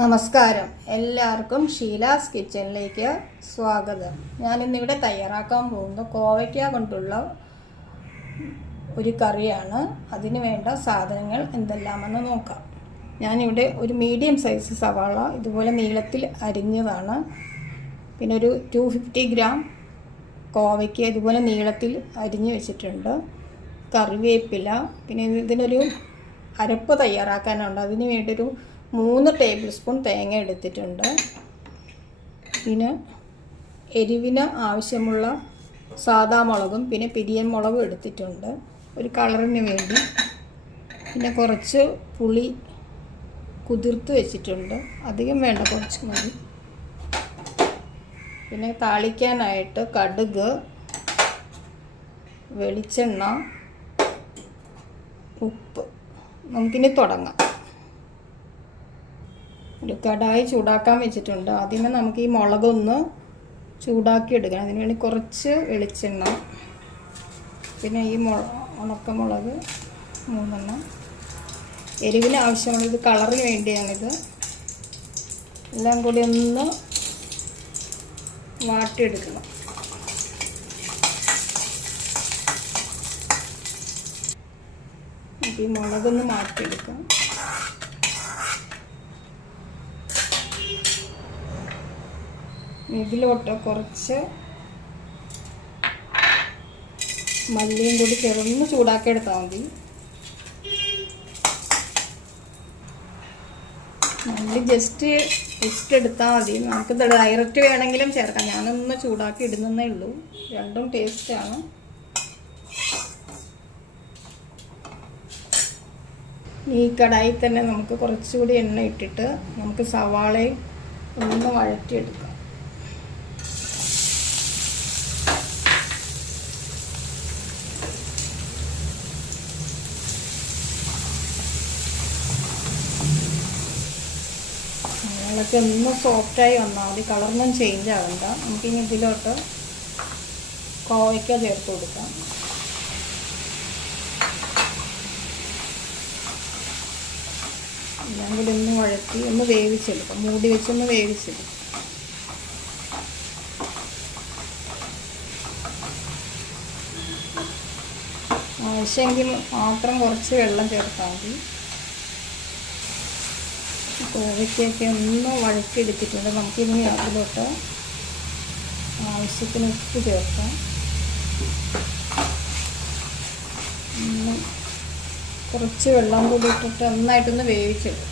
നമസ്കാരം, എല്ലാവർക്കും ഷീലാസ് കിച്ചണിലേക്ക് സ്വാഗതം. ഞാനിന്നിവിടെ തയ്യാറാക്കാൻ പോകുന്ന കോവയ്ക്ക കൊണ്ടുള്ള ഒരു കറിയാണ്. അതിന് വേണ്ട സാധനങ്ങൾ എന്തെല്ലാമെന്ന് നോക്കാം. ഞാനിവിടെ ഒരു മീഡിയം സൈസ് സവാള ഇതുപോലെ നീളത്തിൽ അരിഞ്ഞതാണ്. പിന്നെ ഒരു 250 ഗ്രാം കോവയ്ക്ക ഇതുപോലെ നീളത്തിൽ അരിഞ്ഞ് വെച്ചിട്ടുണ്ട്. കറിവേപ്പില, പിന്നെ ഇതിനൊരു അരപ്പ് തയ്യാറാക്കാനുണ്ട്. അതിന് വേണ്ടി 3 ടേബിൾ സ്പൂൺ തേങ്ങ എടുത്തിട്ടുണ്ട്. പിന്നെ എരിവിന് ആവശ്യമുള്ള സാദാ മുളകും പിന്നെ പിരിയൻ മുളകും എടുത്തിട്ടുണ്ട് ഒരു കളറിന് വേണ്ടി. പിന്നെ കുറച്ച് പുളി കുതിർത്ത് വെച്ചിട്ടുണ്ട്, അധികം വേണ്ട, കുറച്ച് മതി. പിന്നെ താളിക്കാനായിട്ട് കടുക്, വെളിച്ചെണ്ണ, ഉപ്പ്. നമുക്കിനി തുടങ്ങാം. ഒരു കടായി ചൂടാക്കാൻ വെച്ചിട്ടുണ്ട്. ആദ്യമേ നമുക്ക് ഈ മുളകൊന്ന് ചൂടാക്കി എടുക്കണം. അതിന് വേണ്ടി കുറച്ച് വെളിച്ചെണ്ണ, പിന്നെ ഈ ഉണക്കമുളക് 3 എരിവിന് ആവശ്യമുള്ളത്, കളറിന് വേണ്ടിയാണിത്. എല്ലാം കൂടി ഒന്ന് വാട്ടിയെടുക്കണം. ഈ മുളകൊന്ന് മാറ്റിയെടുക്കാം. ഇതിലോട്ട് കുറച്ച് മല്ലിയും കൂടി ചെറുന്ന് ചൂടാക്കി എടുത്താൽ മതി. മല്ലി ജസ്റ്റ് എടുത്താൽ മതി. നമുക്ക് ഡയറക്റ്റ് വേണമെങ്കിലും ചേർക്കാം. ഞാനൊന്ന് ചൂടാക്കി ഇടുന്നേ ഉള്ളൂ. രണ്ടും ടേസ്റ്റാണ്. ഈ കടായിൽ തന്നെ നമുക്ക് കുറച്ചുകൂടി എണ്ണ ഇട്ടിട്ട് നമുക്ക് സവാളയും ഒന്ന് വഴറ്റിയെടുക്കാം. സവാളയൊക്കെ ഒന്ന് സോഫ്റ്റായി വന്നാൽ മതി, കളറൊന്നും ചേഞ്ച് ആവണ്ട. നമുക്കിനി ഇതിലോട്ട് കോവയ്ക്ക ചേർത്ത് കൊടുക്കാം. എല്ലാം കൂടി ഒന്ന് വഴറ്റി ഒന്ന് വേവിച്ചെടുക്കാം. മൂടി വെച്ചൊന്ന് വേവിച്ചെടുക്കാം. ആവശ്യമെങ്കിൽ മാത്രം കുറച്ച് വെള്ളം ചേർത്താൽ മതി. കോവയ്ക്കൊക്കെ ഒന്ന് വഴറ്റിയെടുത്തിട്ടുണ്ട്. നമുക്കിനി അതിലോട്ട് ആവശ്യത്തിന് ഉപ്പ് ചേർക്കാം. കുറച്ച് വെള്ളം കൂടി ഇട്ടിട്ട് നന്നായിട്ടൊന്ന് വേവിച്ചെടുക്കും.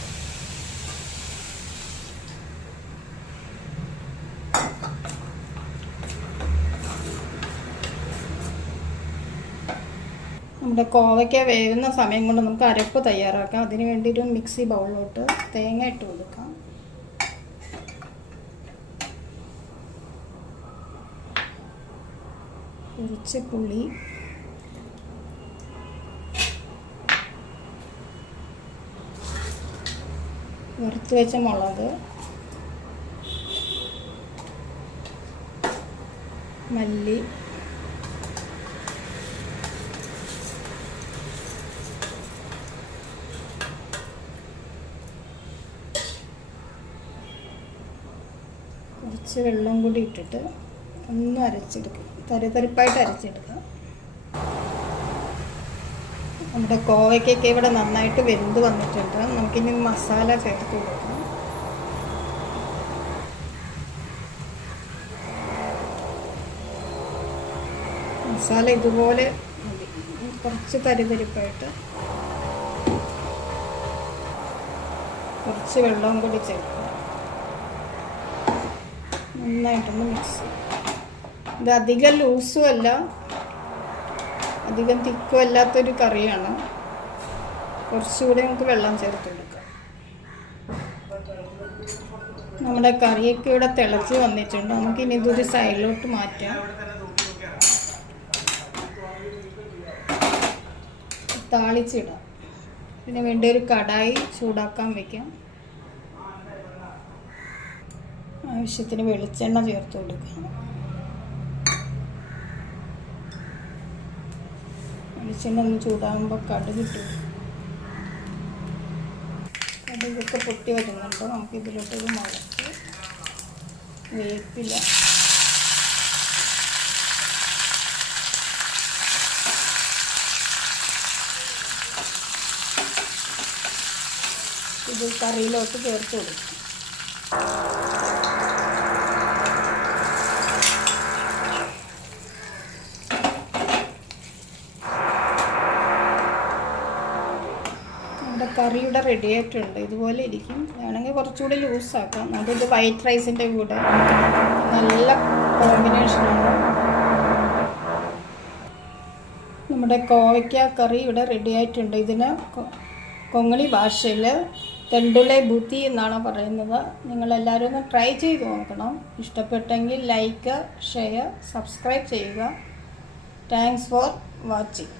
നമ്മുടെ കോവയ്ക്ക വേവുന്ന സമയം കൊണ്ട് നമുക്ക് അരപ്പ് തയ്യാറാക്കാം. അതിന് വേണ്ടി ഒരു മിക്സി ബൗളിലോട്ട് തേങ്ങ ഇട്ട് കൊടുക്കാം. കുറച്ച് പുളി, വറുത്ത് വെച്ച മുളക്, മല്ലി, കുറച്ച് വെള്ളം കൂടി ഇട്ടിട്ട് ഒന്ന് അരച്ചെടുക്കുക. തരിതരിപ്പായിട്ട് അരച്ചെടുക്കുക. നമ്മുടെ കോവയ്ക്കൊക്കെ ഇവിടെ നന്നായിട്ട് വെന്ത് വന്നിട്ടുണ്ട്. നമുക്കിനി മസാല ചേർത്ത് കൊടുക്കാം. മസാല ഇതുപോലെ മതി, കുറച്ച് തരിതരിപ്പായിട്ട്. കുറച്ച് വെള്ളവും കൂടി ചേർക്കുക. നന്നായിട്ടൊന്ന് മിക്സ് ചെയ്യും. ഇത് അധികം ലൂസും അല്ല അധികം തിക്കും അല്ലാത്തൊരു കറിയാണ്. കുറച്ചുകൂടി നമുക്ക് വെള്ളം ചേർത്ത് കൊടുക്കാം. നമ്മുടെ കറിയൊക്കെ ഇവിടെ തിളച്ച് വന്നിട്ടുണ്ട്. നമുക്കിനി ഇതൊരു സൈഡിലോട്ട് മാറ്റാം. താളിച്ചിടാം. ഇതിന് വേണ്ടി ഒരു കടായി ചൂടാക്കാൻ വയ്ക്കാം. ആവശ്യത്തിന് വെളിച്ചെണ്ണ ചേർത്ത് കൊടുക്കാം. വെളിച്ചെണ്ണ ഒന്ന് ചൂടാകുമ്പോൾ കടുക് ഇട്ട് ഇതൊക്കെ പൊട്ടി വരുന്നുണ്ട്. നമുക്ക് ഇതിലോട്ടൊരു മുളക്, വേപ്പില, ഇത് കറിയിലോട്ട് ചേർത്ത് കൊടുക്കും. കറിയുടെ റെഡി ആയിട്ടുണ്ട്. ഇതുപോലെ ഇരിക്കും. വേണമെങ്കിൽ കുറച്ചുകൂടി ലൂസാക്കാം. അതിത് വൈറ്റ് റൈസിൻ്റെ കൂടെ നല്ല കോമ്പിനേഷനാണ്. നമ്മുടെ കോവയ്ക്ക കറി ഇവിടെ റെഡി ആയിട്ടുണ്ട്. ഇതിന് കൊങ്ങണി ഭാഷയിൽ തെണ്ടുലെ ബുത്തി എന്നാണ് പറയുന്നത്. നിങ്ങളെല്ലാവരും ഒന്ന് ട്രൈ ചെയ്ത് നോക്കണം. ഇഷ്ടപ്പെട്ടെങ്കിൽ ലൈക്ക്, ഷെയർ, സബ്സ്ക്രൈബ് ചെയ്യുക. Thanks for watching.